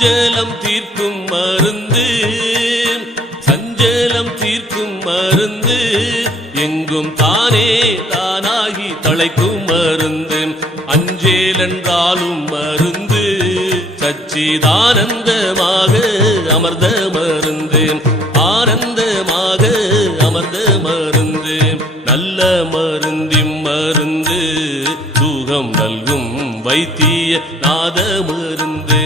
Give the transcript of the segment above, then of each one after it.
சஞ்சலம் தீர்க்கும் மருந்து சஞ்சலம் தீர்க்கும் மருந்து எங்கும் தானே தானாகி தலைக்கும் மருந்து அஞ்சேலென்றாலும் மருந்து சச்சிதானந்தமாக அமர்ந்த மருந்து ஆனந்தமாக அமர்ந்த மருந்து நல்ல மருந்தின் மருந்து சுகம் நல்கும் வைத்திய நாத மருந்து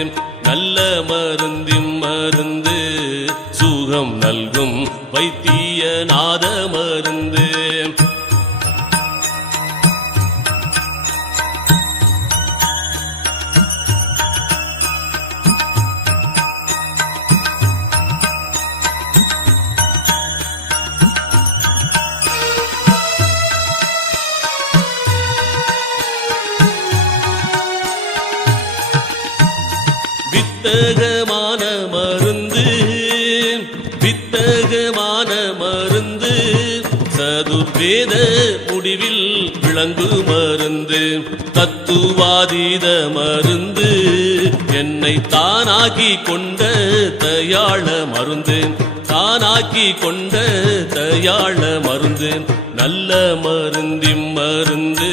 வித்தகமான மருந்து வித்தகமான மருந்து சதுர்வேத முடிவில் விளங்கு மருந்து தத்துவாதீத மருந்து என்னை தானாக்கி கொண்ட தயாள மருந்து தானாக்கி கொண்ட தயாள மருந்து நல்ல மருந்திம் மருந்து.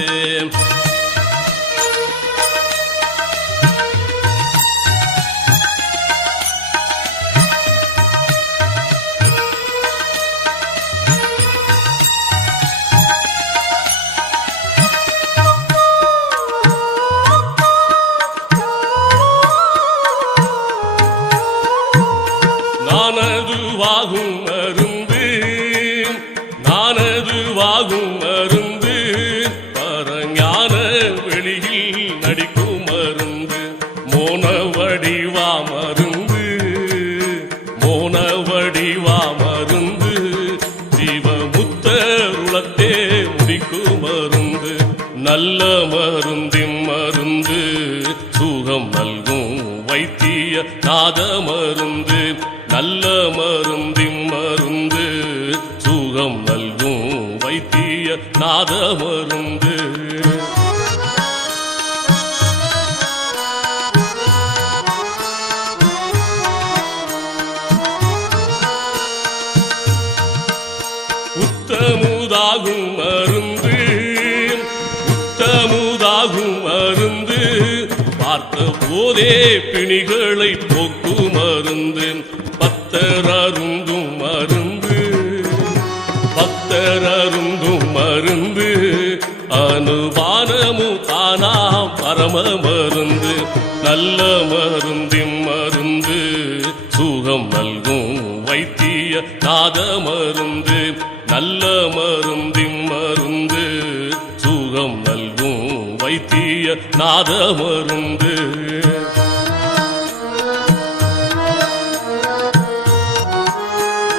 ஜீவமுத்தருளத்தே முடிக்கும் மருந்து. நல்ல மருந்தின் மருந்து. சுகம் நல்கும் வைத்திய நாத மருந்து. நல்ல மருந்தின் மருந்து. சுகம் நல்கும் வைத்திய நாத மருந்து. உத்தமுதாகும் மருந்து உத்தமுதாகும் மருந்து. பார்த்த போதே பிணிகளை போக்கும் மருந்து. பத்தர் அருந்தும் மருந்து பத்தர் அருந்தும் மருந்து. அனுபானமு தானா பரம மருந்து. நல்ல மருந்தின் மருந்து சுகம் நல்கும் வைத்திய நாத மருந்து. நாதமருந்து